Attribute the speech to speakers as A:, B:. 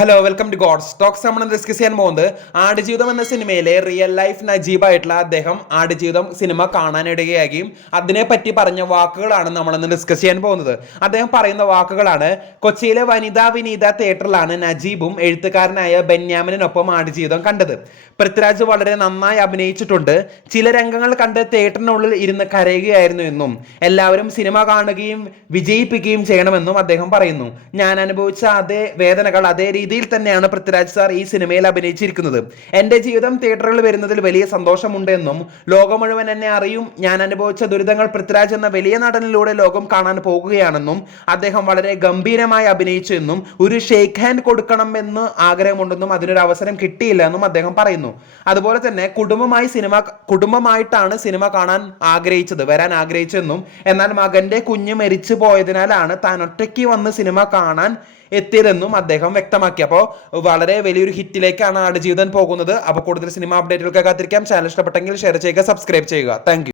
A: Hello welcome to god stocks നമ്മൾ discuss ചെയ്യാൻ പോകുന്നത് ആടുജീവിതം എന്ന സിനിമയിലെ റിയൽ ലൈഫ് നജീബായിട്ടുള്ള അദ്ദേഹം ആടുജീവിതം സിനിമ കാണാനിടുകയാകുകയും അതിനെപ്പറ്റി പറഞ്ഞ വാക്കുകളാണ് നമ്മളിന്ന് ഡിസ്കസ് ചെയ്യാൻ പോകുന്നത്. അദ്ദേഹം പറയുന്ന വാക്കുകളാണ് കൊച്ചിയിലെ വനിതാ വിനീത തിയേറ്ററിലാണ് നജീബും എഴുത്തുകാരനായ ബെന്യാമിനൊപ്പം ആടുജീവിതം കണ്ടത്. പൃഥ്വിരാജ് വളരെ നന്നായി അഭിനയിച്ചിട്ടുണ്ട്. ചില രംഗങ്ങൾ കണ്ട് തിയേറ്ററിനുള്ളിൽ ഇരുന്ന് കരയുകയായിരുന്നു എന്നും എല്ലാവരും സിനിമ കാണുകയും വിജയിപ്പിക്കുകയും ചെയ്യണമെന്നും അദ്ദേഹം പറയുന്നു. ഞാൻ അനുഭവിച്ച അതേ വേദനകൾ അതേ രീതിയിൽ തന്നെയാണ് പൃഥ്വിരാജ് സാർ ഈ സിനിമയിൽ അഭിനയിച്ചിരിക്കുന്നത്. എന്റെ ജീവിതം തിയേറ്ററുകളിൽ വരുന്നതിൽ വലിയ സന്തോഷമുണ്ട് എന്നും ലോകം മുഴുവൻ എന്നെ അറിയും ഞാൻ അനുഭവിച്ച ദുരിതങ്ങൾ പൃഥ്വിരാജ് എന്ന വലിയ നടനിലൂടെ ലോകം കാണാൻ പോകുകയാണെന്നും അദ്ദേഹം വളരെ ഗംഭീരമായി അഭിനയിച്ചു എന്നും ഒരു ഷേക്ക് ഹാൻഡ് കൊടുക്കണമെന്ന് ആഗ്രഹമുണ്ടെന്നും അതിനൊരു അവസരം കിട്ടിയില്ല എന്നും അദ്ദേഹം പറയുന്നു. അതുപോലെ തന്നെ കുടുംബമായി സിനിമ കുടുംബമായിട്ടാണ് സിനിമ കാണാൻ ആഗ്രഹിച്ചത് വരാൻ ആഗ്രഹിച്ചെന്നും എന്നാൽ മകന്റെ കുഞ്ഞ് മരിച്ചു പോയതിനാലാണ് താൻ ഒറ്റയ്ക്ക് വന്ന് സിനിമ കാണാൻ എത്തിയതെന്നും അദ്ദേഹം വ്യക്തമാക്കി. അപ്പോൾ വളരെ വലിയൊരു ഹിറ്റിലേക്കാണ് ആടുജീവിതം പോകുന്നത്. അപ്പോൾ കൂടുതൽ സിനിമ അപ്ഡേറ്റുകൾക്ക് കാത്തിരിക്കാം. ചാനൽ ഇഷ്ടപ്പെട്ടെങ്കിൽ ഷെയർ ചെയ്യുക സബ്സ്ക്രൈബ് ചെയ്യുക. താങ്ക്